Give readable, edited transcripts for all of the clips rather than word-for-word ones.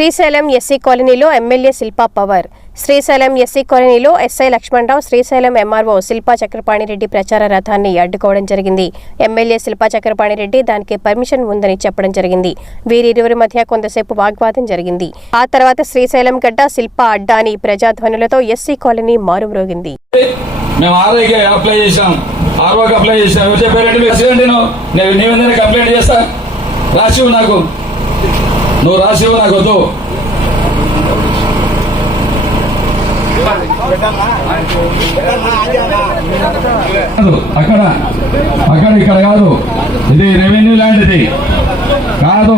Srisailam SC కాలనీలో MLA Shilpa power. Srisailam SC కాలనీలో SI Lakshmanarao, Srisailam MRO Shilpa Chakrapani Reddy ప్రచార రథాన్ని అడ్డుకోవడం జరిగింది. ఎమ్మెల్యే శిల్పా చక్రపాణిరెడ్డి దానికి పర్మిషన్ ఉందని చెప్పడం జరిగింది. వీరిరువురి మధ్య కొంతసేపు వాగ్వాదం జరిగింది. ఆ తర్వాత శ్రీశైలం గడ్డ శిల్పా అడ్డాని ప్రజాధ్వనులతో ఎస్సీ కాలనీ మారుమ్రోగింది. నువ్వు రాసివు నాకు వద్దు. అక్కడ అక్కడ ఇక్కడ కాదు, ఇది రెవెన్యూ ల్యాండ్, ఇది కాదు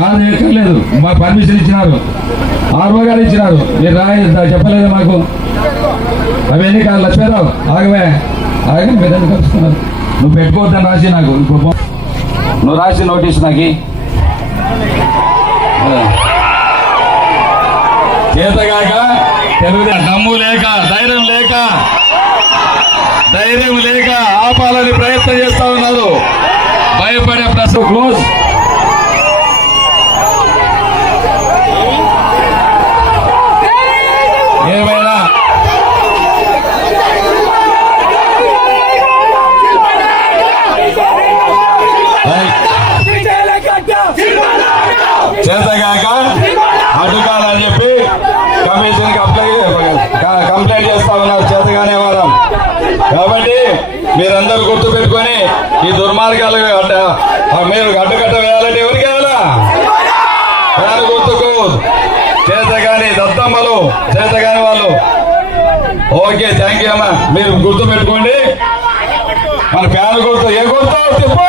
కాదు ఎక్కర్లేదు. మాకు పర్మిషన్ ఇచ్చినారు, ఆర్ఓ గారు ఇచ్చినారు, మీరు చెప్పలేదు మాకు. అవన్నీ కాదు. లక్ష్మీరావు ఆగవే ఆగని మీరు ఎందుకు కలుస్తున్నారు? నువ్వు పెట్టుకోవద్దని రాసి నాకు నువ్వు రాసి నోటీస్ నాకు చేతగాక దమ్ము లేక ధైర్యం లేక ఆపాలని ప్రయత్నం చేస్తా ఉన్నారు. భయపడే ప్రశ్న క్లోజ్. ఏమైనా చేతగాక అడ్డుకాలని చెప్పి కమిషన్ కంప్లైంట్ చేస్తా ఉన్నారు. చేతగానే వారం. కాబట్టి మీరందరూ గుర్తు పెట్టుకొని ఈ దుర్మార్గాలు మీరు అడ్డుకట్ట వేయాలంటే ఎవరికి వేయాలా? ఫ్యాన్ గుర్తుకు చేతగాని దత్తమ్మలు, చేతగాని వాళ్ళు. ఓకే, థ్యాంక్ యూ అమ్మా. మీరు గుర్తు పెట్టుకోండి. మన ఫ్యాన్ గుర్తు ఏ గుర్తు? తిప్పు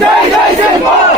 జై జై సింహ.